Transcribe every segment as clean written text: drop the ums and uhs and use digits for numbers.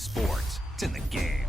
sports. It's in the game.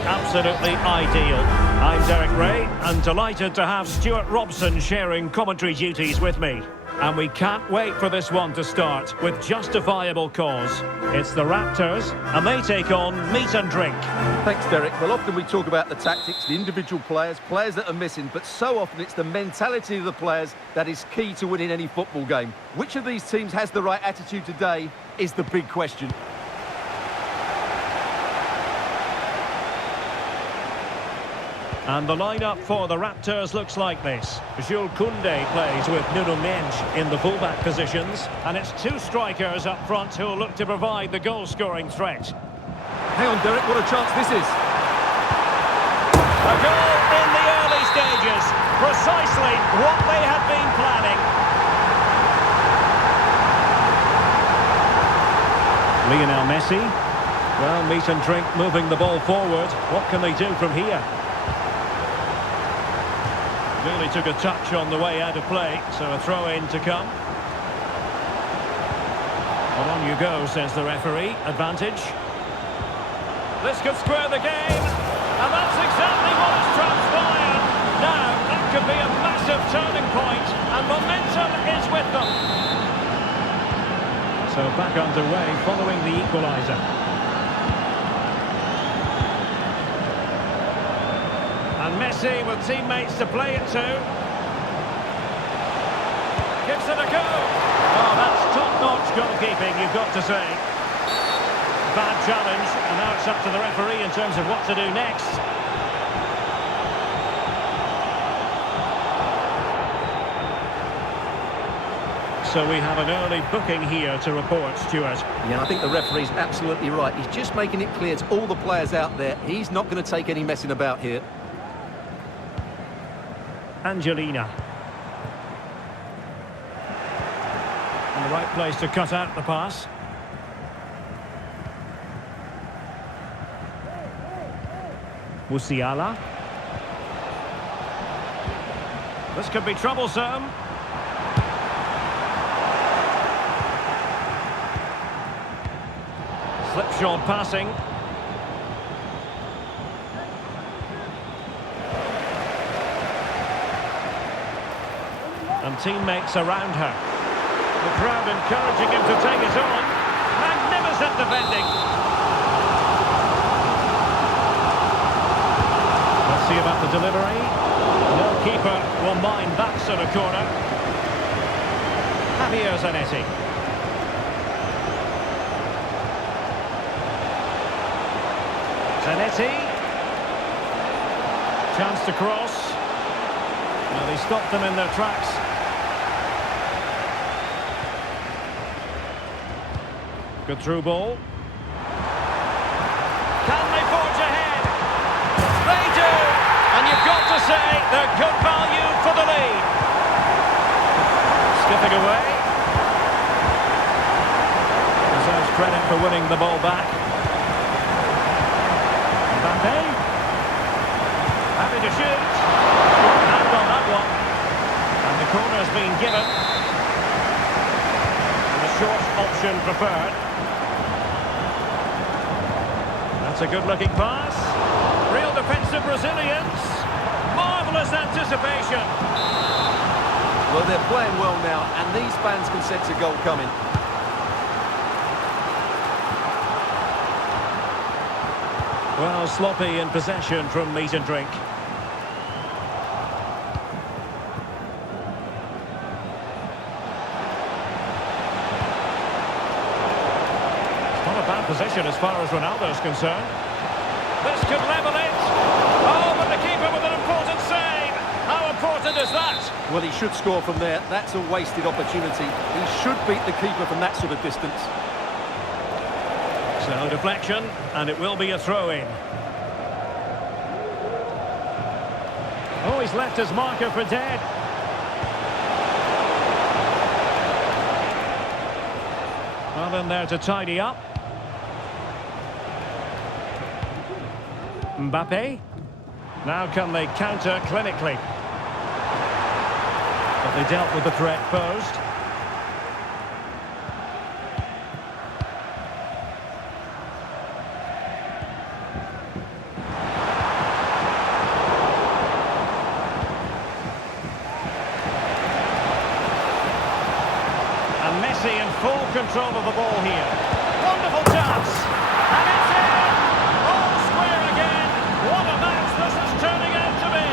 Absolutely ideal. I'm Derek Ray and delighted to have Stuart Robson sharing commentary duties with me. And we can't wait for this one to start with justifiable cause. It's the Raptors and they take on Meat and Drink. Thanks, Derek. Well, often we talk about the tactics, the individual players that are missing, but so often it's the mentality of the players that is key to winning any football game. Which of these teams has the right attitude today is the big question. And the lineup for the Raptors looks like this. Jules Koundé plays with Nuno Mendes in the fullback positions. And it's two strikers up front who'll look to provide the goal-scoring threat. Hang on, Derek, what a chance this is. A goal in the early stages. Precisely what they had been planning. Lionel Messi. Well, Meat and Drink moving the ball forward. What can they do from here? Really took a touch on the way out of play, so a throw-in to come. Well, on you go, says the referee. Advantage. This could square the game, and that's exactly what has transpired. Now, that could be a massive turning point, and momentum is with them. So back underway following the equaliser. And Messi with teammates to play it to. Gives it a go. Oh, that's top-notch goalkeeping, you've got to say. Bad challenge, and now it's up to the referee in terms of what to do next. So we have an early booking here to report, Stuart. Yeah, I think the referee's absolutely right. He's just making it clear to all the players out there, he's not going to take any messing about here. Angelina. In the right place to cut out the pass. Musiala. This could be troublesome. Slipshod passing. And teammates around her. The crowd encouraging him to take it on. Magnificent defending. Let's see about the delivery. No keeper will mind that sort of corner. Javier Zanetti. Zanetti. Chance to cross. Well, they stopped them in their tracks. Good through ball. Can they forge ahead? They do! And you've got to say they're good value for the lead. Skipping away. Deserves credit for winning the ball back. Mbappe. Happy to shoot. Hand on that one. And the corner's been given. The short option preferred. That's a good-looking pass. Real defensive resilience. Marvellous anticipation. Well, they're playing well now, and these fans can sense a goal coming. Well, sloppy in possession from Meat and Drink. Bad position as far as Ronaldo's concerned. This could level it. Oh, but the keeper with an important save. How important is that? Well, he should score from there. That's a wasted opportunity. He should beat the keeper from that sort of distance. So, deflection, and it will be a throw-in. Oh, he's left his marker for dead. Well, in there to tidy up. Mbappe. Now can they counter clinically? But they dealt with the threat posed. And Messi in full control of the ball here. Wonderful chance. And it's in! All square again. What a match this is turning out to be.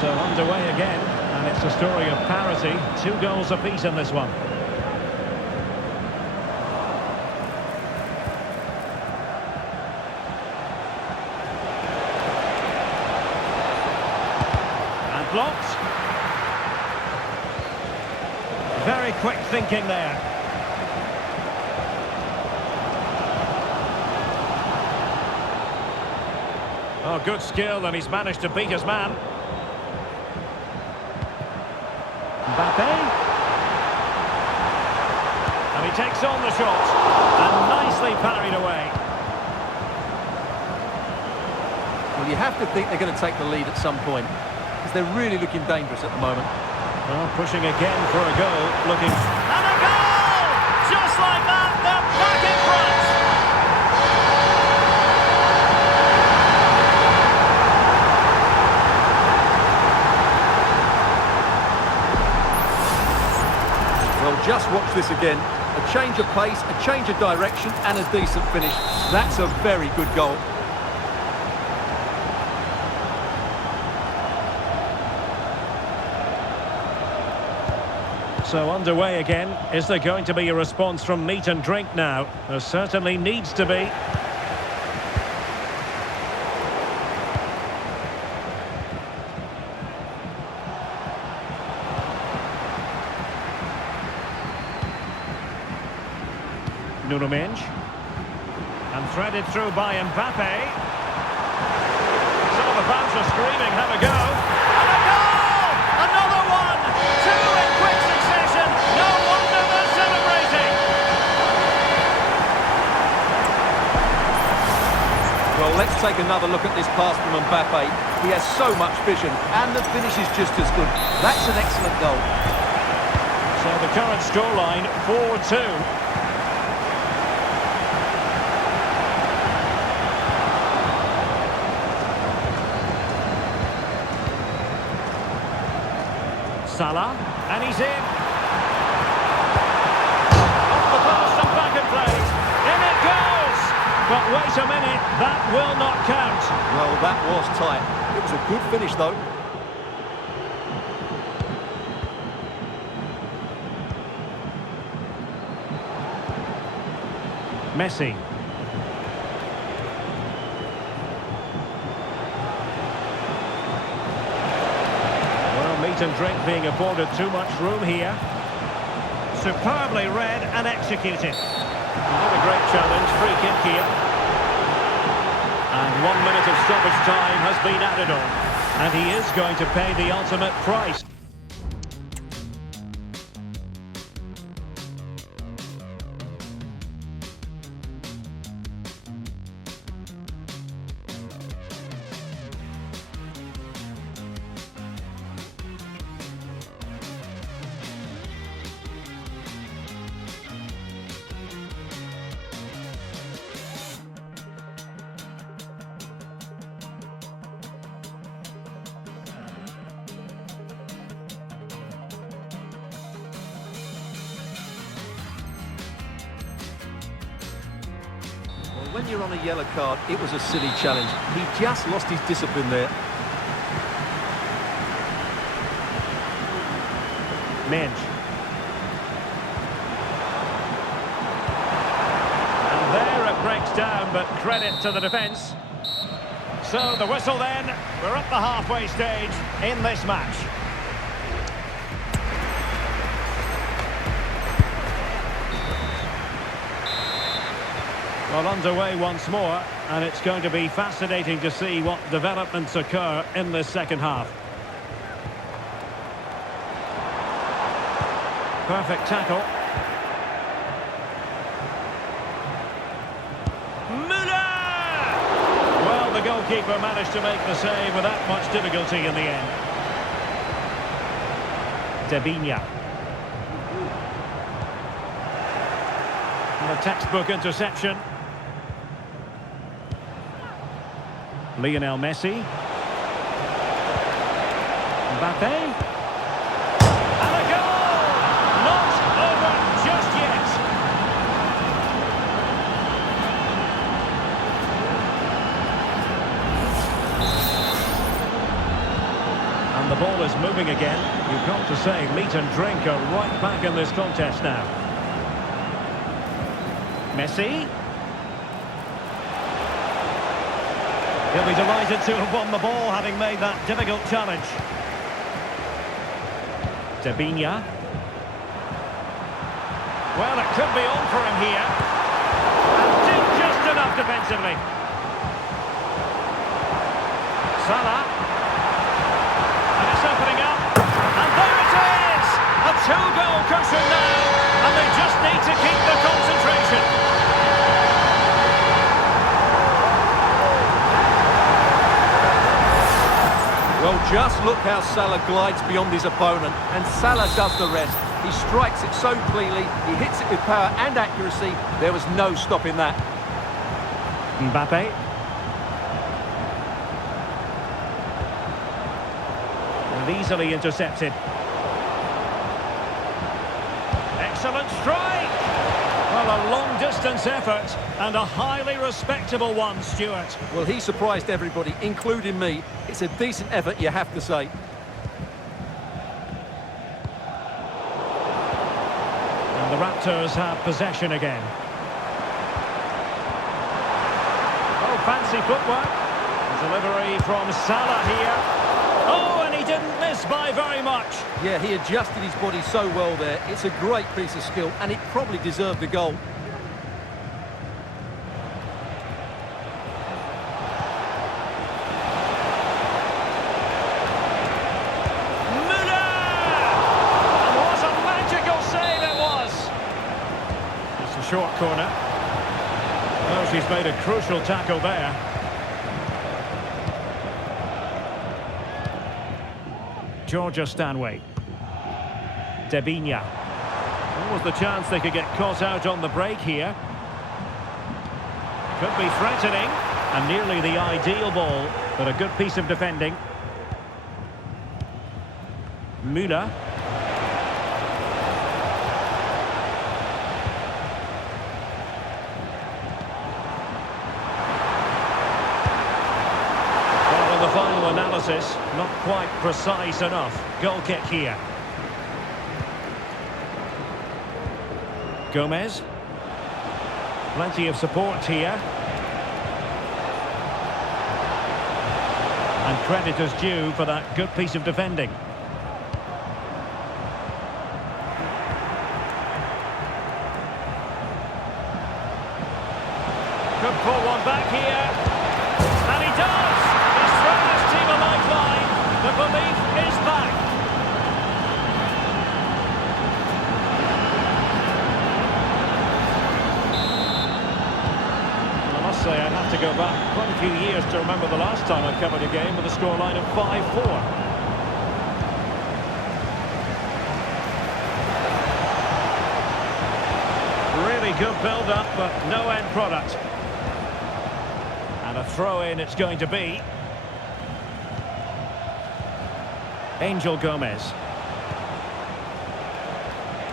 So underway again, and it's a story of parity. 2 goals apiece in this one. And blocked. Very quick thinking there. Oh, good skill, and he's managed to beat his man. Mbappe. And he takes on the shot. And nicely parried away. Well, you have to think they're going to take the lead at some point, because they're really looking dangerous at the moment. Well, pushing again for a goal, looking... And a goal! Just like that, they're back in front! Well, just watch this again. A change of pace, a change of direction, and a decent finish. That's a very good goal. So underway again. Is there going to be a response from Meat and Drink now? There certainly needs to be. Nuno Mendes. And threaded through by Mbappe. Some of the fans are screaming, have a go. And a goal! Another one! 2 in quick succession. No wonder they're celebrating. Let's take another look at this pass from Mbappe. He has so much vision, and the finish is just as good. That's an excellent goal. So the current scoreline, 4-2. Salah, and he's in. Off the post and back in play. In it goes! But wait a minute, that will not count. Well, that was tight. It was a good finish, though. Messi. Meat and drink being afforded too much room here. Superbly read and executed. What a great challenge, free kick here. And 1 minute of stoppage time has been added on. And he is going to pay the ultimate price. When you're on a yellow card, it was a silly challenge. He just lost his discipline there. Minge. And there it breaks down, but credit to the defence. So the whistle then. We're at the halfway stage in this match. Well, underway once more, and it's going to be fascinating to see what developments occur in this second half. Perfect tackle. Müller! Well, the goalkeeper managed to make the save without much difficulty in the end. Debinha. And a textbook interception. Lionel Messi. Mbappe. And a goal! Not over just yet. And the ball is moving again. You've got to say, meat and drink are right back in this contest now. Messi. He'll be delighted to have won the ball, having made that difficult challenge. Debinha. Well, it could be on for him here. And did just enough defensively. Salah. And it's opening up. And there it is! A two-goal cushion now. And they just need to keep the concentration. Well, just look how Salah glides beyond his opponent, and Salah does the rest. He strikes it so cleanly, he hits it with power and accuracy. There was no stopping that. Mbappe. And easily intercepted. Excellent strike! Well, a long-distance effort and a highly respectable one, Stuart. Well, he surprised everybody, including me. It's a decent effort, you have to say. And the Raptors have possession again. Oh, fancy footwork. Delivery from Salah here. Oh, and he didn't miss by very much. Yeah, he adjusted his body so well there. It's a great piece of skill, and it probably deserved the goal. Short corner. Oh, she's made a crucial tackle there. Georgia Stanway. Debinha. What was the chance they could get caught out on the break here? Could be threatening, and nearly the ideal ball, but a good piece of defending. Müller. Well, in the final analysis, not quite precise enough. Goal kick here. Gomez. Plenty of support here. And credit is due for that good piece of defending. Could pull one back here. And he does! He's thrown his team a lifeline. The belief is back. I have to go back quite a few years to remember the last time I covered a game with a scoreline of 5-4. Really good build-up, but no end product. And a throw-in it's going to be. Angel Gomez.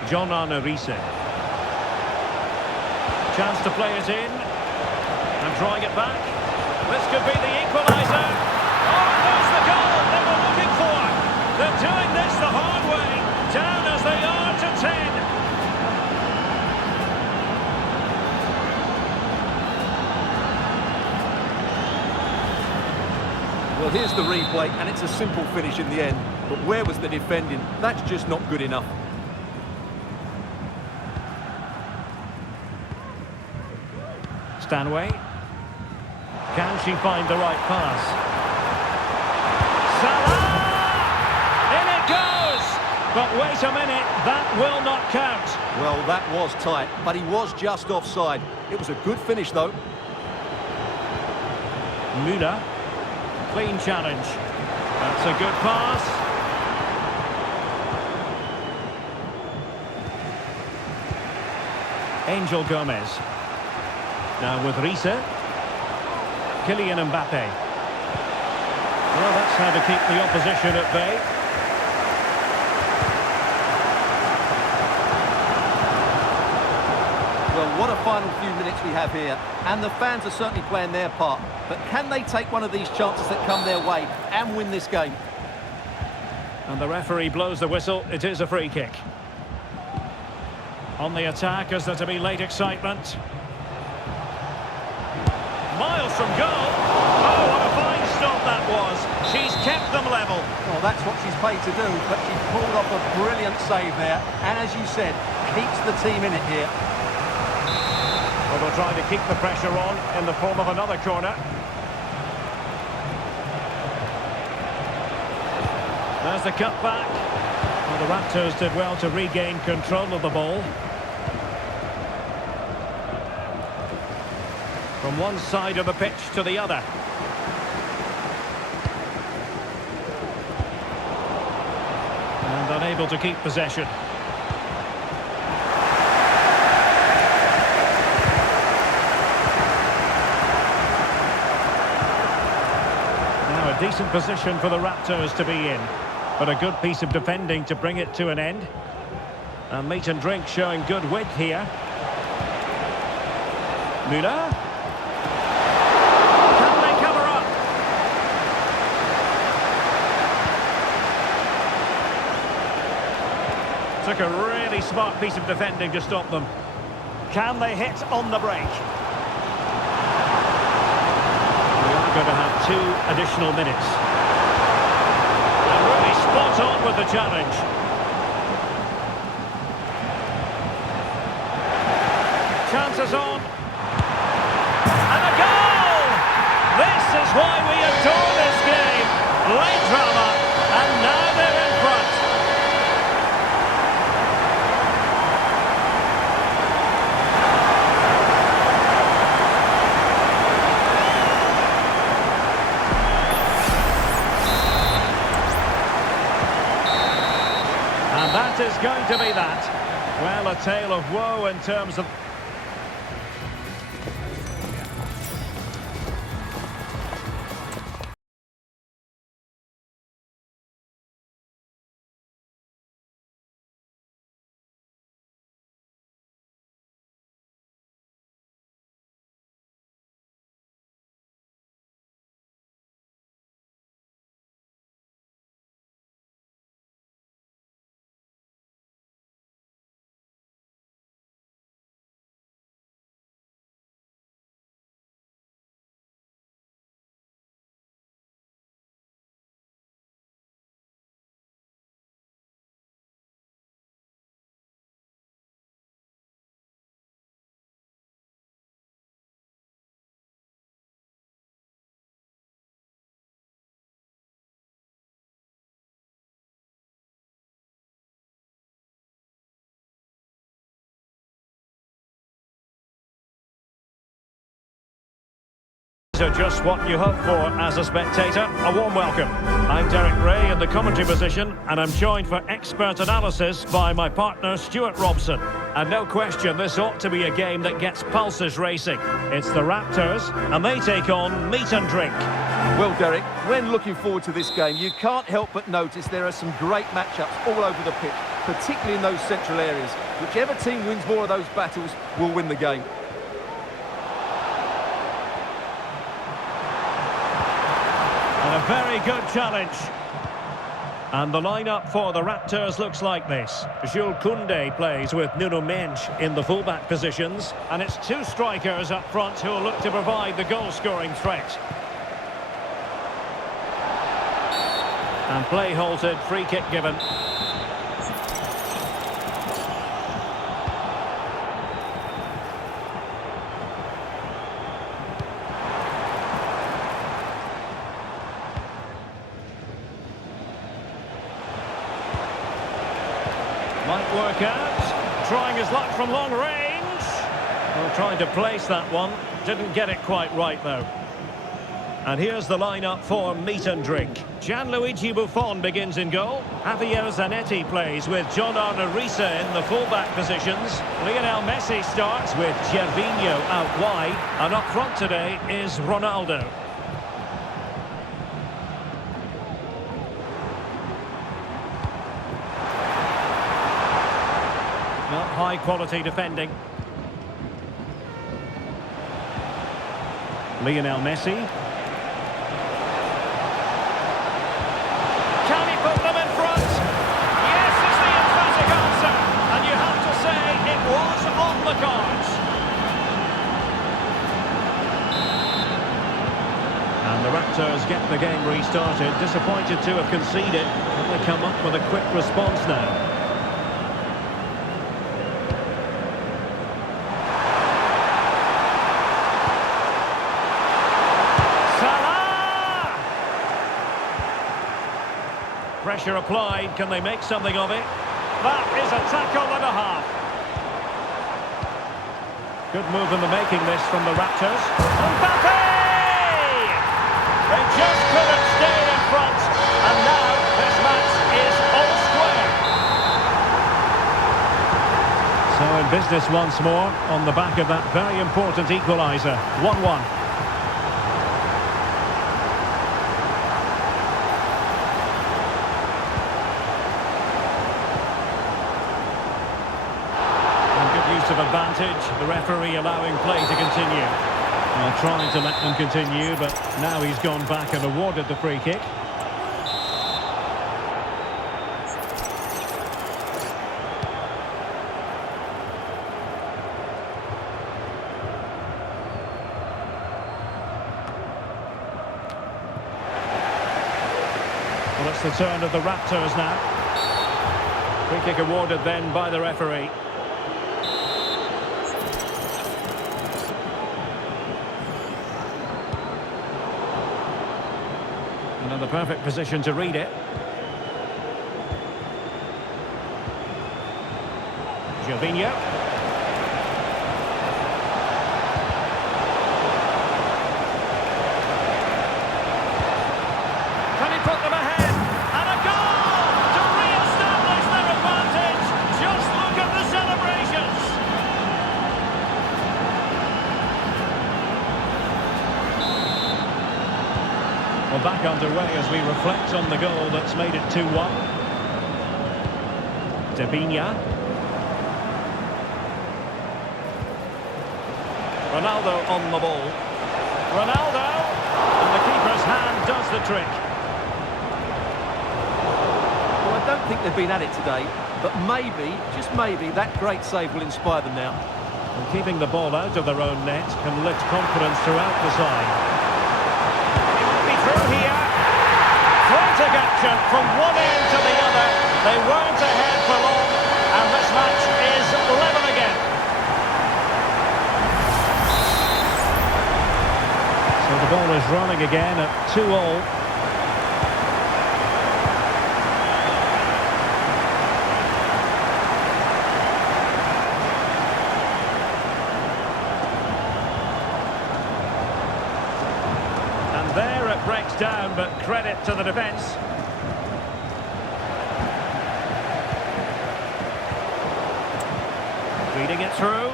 John Arne Riise. Chance to play it in. And drawing it back. This could be the equaliser. Oh, and there's the goal they were looking for. They're doing this the hard way. Down as they are to 10. Well, here's the replay, and it's a simple finish in the end. But where was the defending? That's just not good enough. Stanway. Can she find the right pass? Salah! In it goes! But wait a minute, that will not count. Well, that was tight, but he was just offside. It was a good finish, though. Müller. Clean challenge. That's a good pass. Angel Gomez. Now with Riise. Kylian Mbappe. Well, that's how to keep the opposition at bay. Well, what a final few minutes we have here. And the fans are certainly playing their part. But can they take one of these chances that come their way and win this game? And the referee blows the whistle. It is a free kick. On the attack, is there to be late excitement? Miles from goal. Oh, what a fine stop that was. She's kept them level. Well, that's what she's paid to do, but she pulled off a brilliant save there. And as you said, keeps the team in it here. Well, they'll try to keep the pressure on in the form of another corner. There's the cutback. Well, the Raptors did well to regain control of the ball. From one side of the pitch to the other. And unable to keep possession. Now a decent position for the Raptors to be in. But a good piece of defending to bring it to an end. And meat and drink showing good width here. Müller. Took a really smart piece of defending to stop them. Can they hit on the break? We are going to have 2 additional minutes. And really spot on with the challenge. Chances on. And a goal! This is why we adore this game. Late drama, and now they're in front. What is going to be that? Well, a tale of woe in terms of... So just what you hope for as a spectator. A warm welcome. I'm Derek Ray in the commentary position, and I'm joined for expert analysis by my partner Stuart Robson. And no question, this ought to be a game that gets pulses racing. It's the Raptors, and they take on Meat and Drink. Well, Derek, when looking forward to this game, you can't help but notice there are some great matchups all over the pitch, particularly in those central areas. Whichever team wins more of those battles will win the game. And a very good challenge. And the lineup for the Raptors looks like this. Jules Koundé plays with Nuno Mendes in the fullback positions. And it's two strikers up front who will look to provide the goal-scoring threat. And play halted, free kick given. Might work out. Trying his luck from long range. Well, trying to place that one. Didn't get it quite right, though. And here's the lineup for Meat and Drink. Gianluigi Buffon begins in goal. Javier Zanetti plays with John Arne Riise in the fullback positions. Lionel Messi starts with Gervinho out wide. And up front today is Ronaldo. Not high quality defending. Lionel Messi. Can he put them in front? Yes, is the emphatic answer. And you have to say it was on the cards. And the Raptors get the game restarted. Disappointed to have conceded. And they come up with a quick response now. Pressure applied, can they make something of it? That is a tackle and a half. Good move in the making this from the Raptors. Mbappe! They just couldn't stay in front, and now this match is all square. So in business once more, on the back of that very important equaliser. 1-1. Of advantage, the referee allowing play to continue. Well, trying to let them continue, but now he's gone back and awarded the free kick. Well, it's the turn of the Raptors now. Free kick awarded then by the referee. And in the perfect position to read it. Gervinho. Can he put them ahead? And a goal to re-establish their advantage. back underway as we reflect on the goal that's made it 2-1. De Vigna. Ronaldo on the ball. Ronaldo! And the keeper's hand does the trick. Well, I don't think they've been at it today, but maybe, just maybe, that great save will inspire them now. And keeping the ball out of their own net can lift confidence throughout the side. He might be through here. Frantic action from one end to the other. They weren't ahead for long, and this match is level again. So the ball is running again at 2-2. There it breaks down, but credit to the defence. Feeding it through.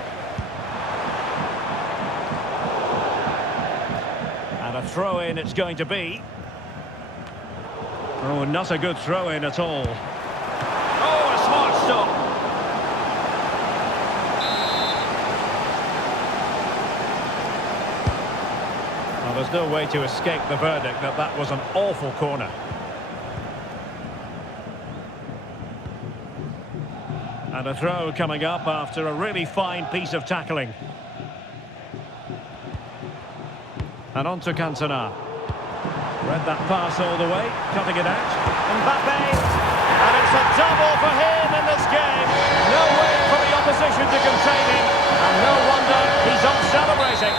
And a throw-in it's going to be. Oh, not a good throw-in at all. Oh, a smart stop. There's no way to escape the verdict that that was an awful corner. And a throw coming up after a really fine piece of tackling. And on to Cantona. Read that pass all the way, cutting it out. Mbappe! And it's a double for him in this game. No way for the opposition to contain him. And no wonder he's off celebrating.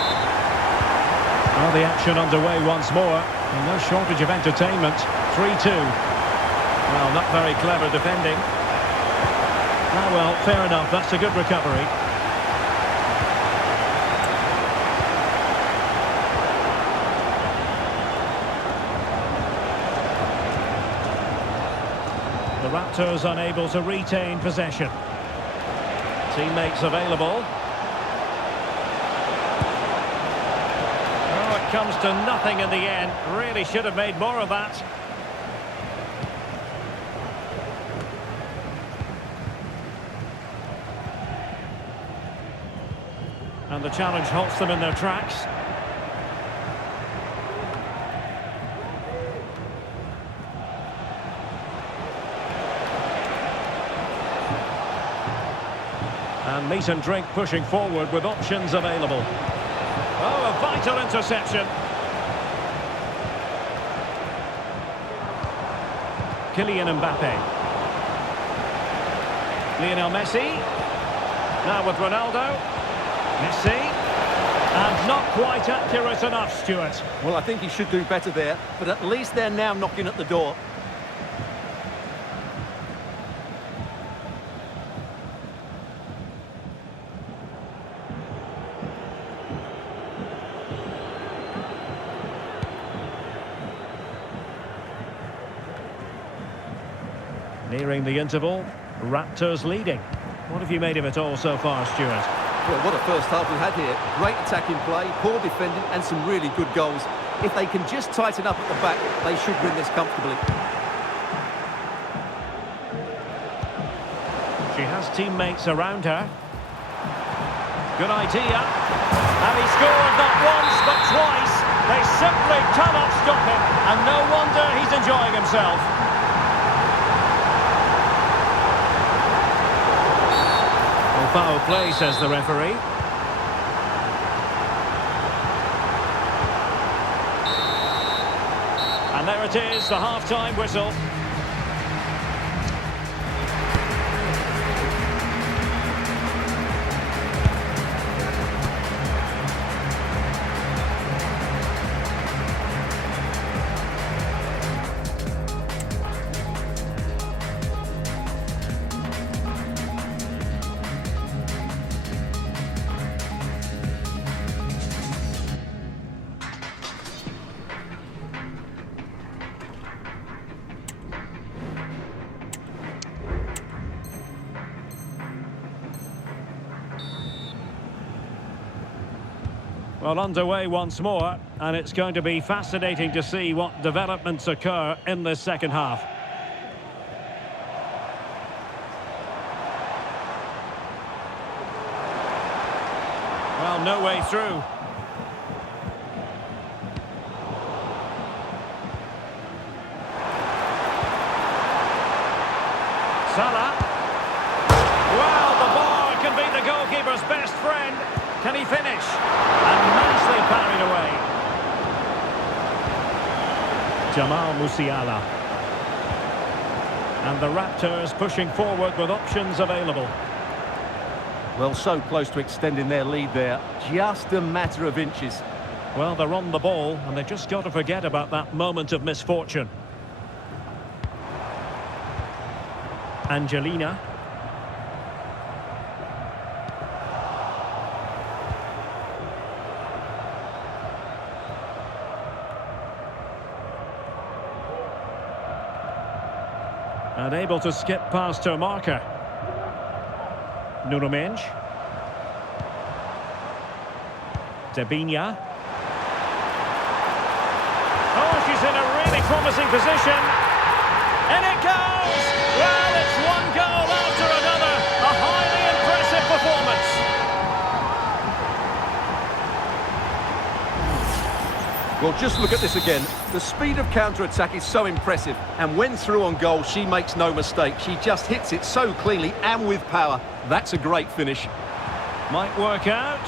Well, the action underway once more, and no shortage of entertainment. 3-2. Well, not very clever defending. Ah, well, fair enough, that's a good recovery. The Raptors unable to retain possession. Teammates available. Comes to nothing in the end. Really should have made more of that. And the challenge halts them in their tracks. And meat and drink pushing forward with options available. Oh, a vital interception. Kylian Mbappe. Lionel Messi. Now with Ronaldo. Messi. And not quite accurate enough, Stuart. Well, I think he should do better there, but at least they're now knocking at the door. Nearing the interval, Raptors leading. What have you made of it all so far, Stuart? Well, what a first half we had here. Great attacking play, poor defending and some really good goals. If they can just tighten up at the back, they should win this comfortably. She has teammates around her. Good idea. And he scored not once but twice. They simply cannot stop him. And no wonder he's enjoying himself. Foul play, says the referee. And there it is, the half-time whistle. Well, underway once more, and it's going to be fascinating to see what developments occur in this second half. Well, no way through. Salah. Well, the bar can be the goalkeeper's best friend. Can he finish? And nicely parried away. Jamal Musiala. And the Raptors pushing forward with options available. Well, so close to extending their lead there. Just a matter of inches. Well, they're on the ball, and they've just got to forget about that moment of misfortune. Angelina. And able to skip past her marker. Nuno Mendes. Debinha. Oh, she's in a really promising position. And it goes! Well, it's one goal after another. A highly impressive performance. Well, just look at this again. The speed of counter-attack is so impressive. And when through on goal, she makes no mistake. She just hits it so cleanly and with power. That's a great finish. Might work out.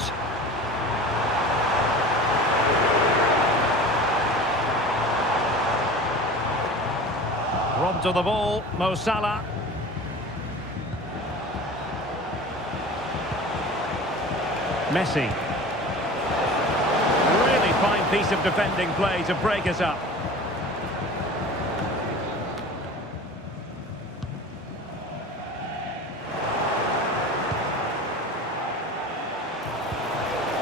Robbed of the ball, Mo Salah. Messi. Really fine piece of defending play to break us up.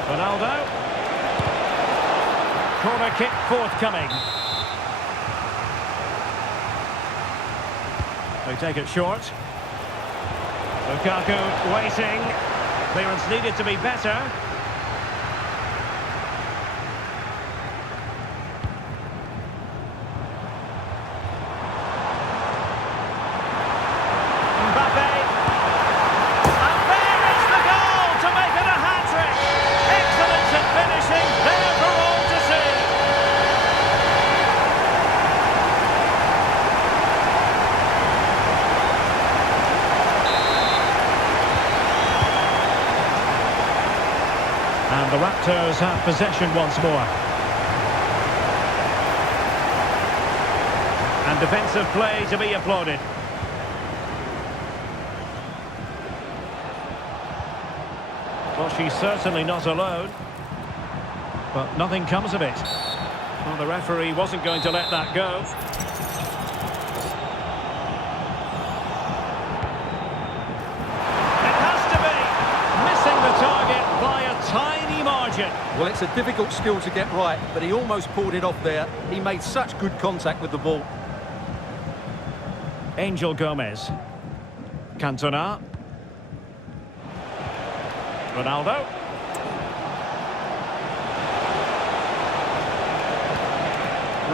Ronaldo. Corner kick forthcoming. They take it short. Lukaku waiting. Clearance needed to be better. Mbappe. And there is the goal to make it a hat-trick. Excellent at finishing. There for all to see. And the Raptors have possession once more. And defensive play to be applauded. Well, she's certainly not alone. But nothing comes of it. Well, the referee wasn't going to let that go. It has to be. Missing the target by a tiny margin. Well, it's a difficult skill to get right, but he almost pulled it off there. He made such good contact with the ball. Angel Gomez. Cantona. Ronaldo.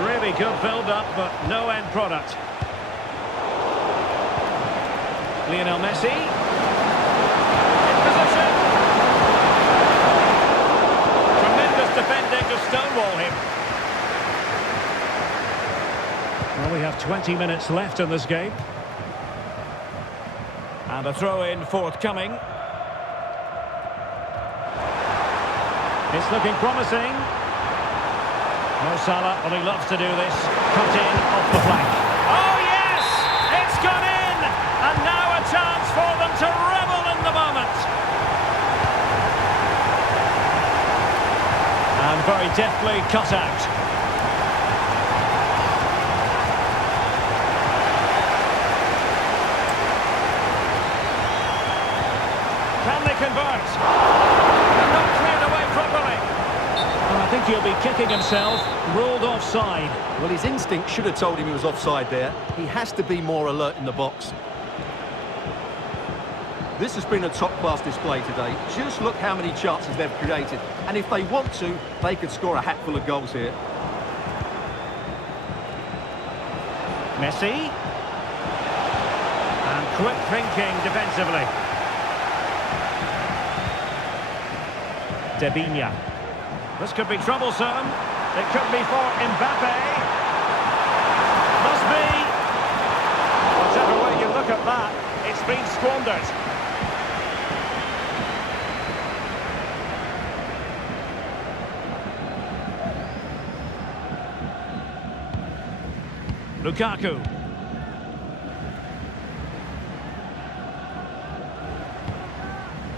Really good build-up, but no end product. Lionel Messi. In position. Tremendous defending to stonewall him. Well, we have 20 minutes left in this game. And a throw-in forthcoming. It's looking promising. Mo Salah, well, he loves to do this. Cut in off the flank. Oh, yes! It's gone in! And now a chance for them to revel in the moment. And very deftly cut out. Can they convert? They're not cleared away properly. And I think he'll be kicking himself. Ruled offside. Well, his instinct should have told him he was offside there. He has to be more alert in the box. This has been a top-class display today. Just look how many chances they've created. And if they want to, they could score a hatful of goals here. Messi. And quick thinking defensively. De Bruyne. This could be troublesome. It could be for Mbappe. Must be. Whichever way you look at that, it's been squandered. Lukaku.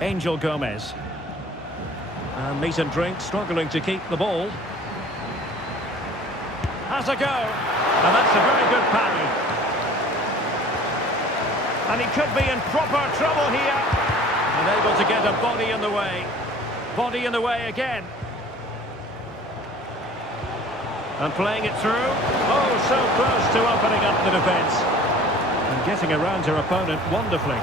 Angel Gomez. And meat and drink struggling to keep the ball. Has a go. And that's a very good parry. And he could be in proper trouble here. And able to get a body in the way. Body in the way again. And playing it through. Oh, so close to opening up the defence. And getting around her opponent wonderfully.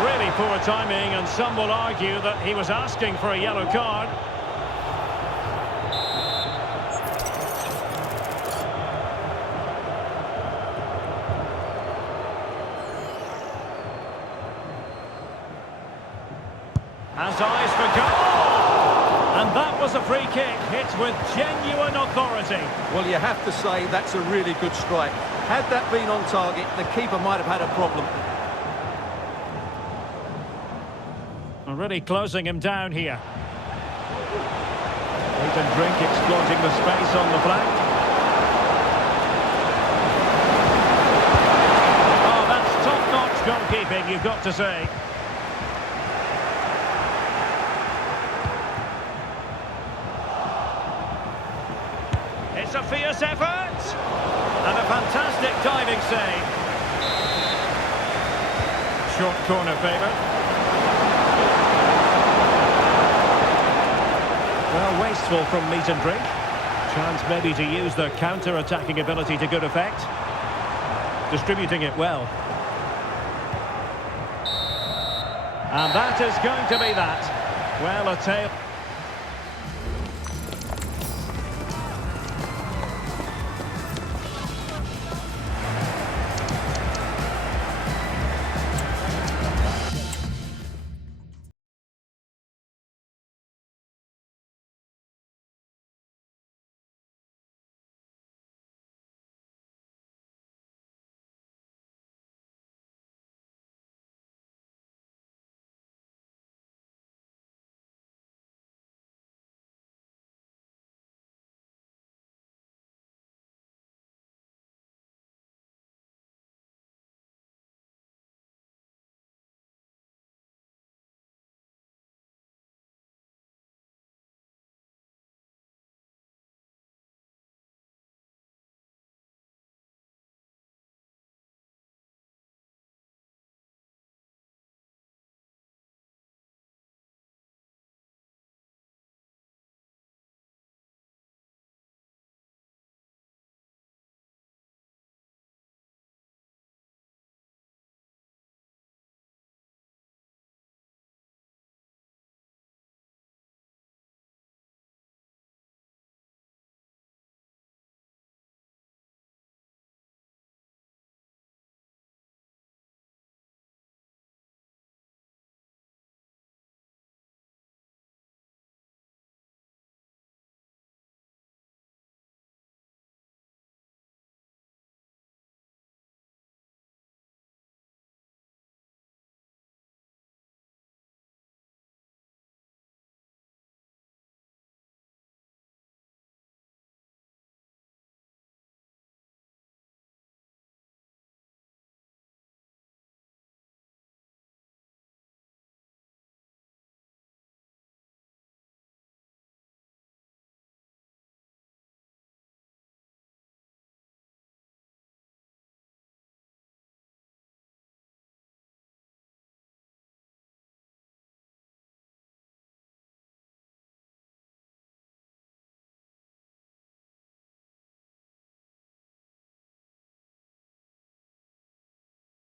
Really poor timing, and some will argue that he was asking for a yellow card. Has eyes for goal! And that was a free kick, hit with genuine authority. Well, you have to say that's a really good strike. Had that been on target, the keeper might have had a problem. Really closing him down here. Meat and drink exploiting the space on the flank. Oh, that's top-notch goalkeeping, you've got to say. It's a fierce effort. And a fantastic diving save. Short corner favour. Well, wasteful from meat and drink. Chance maybe to use their counter-attacking ability to good effect. Distributing it well. And that is going to be that. Well, a tail...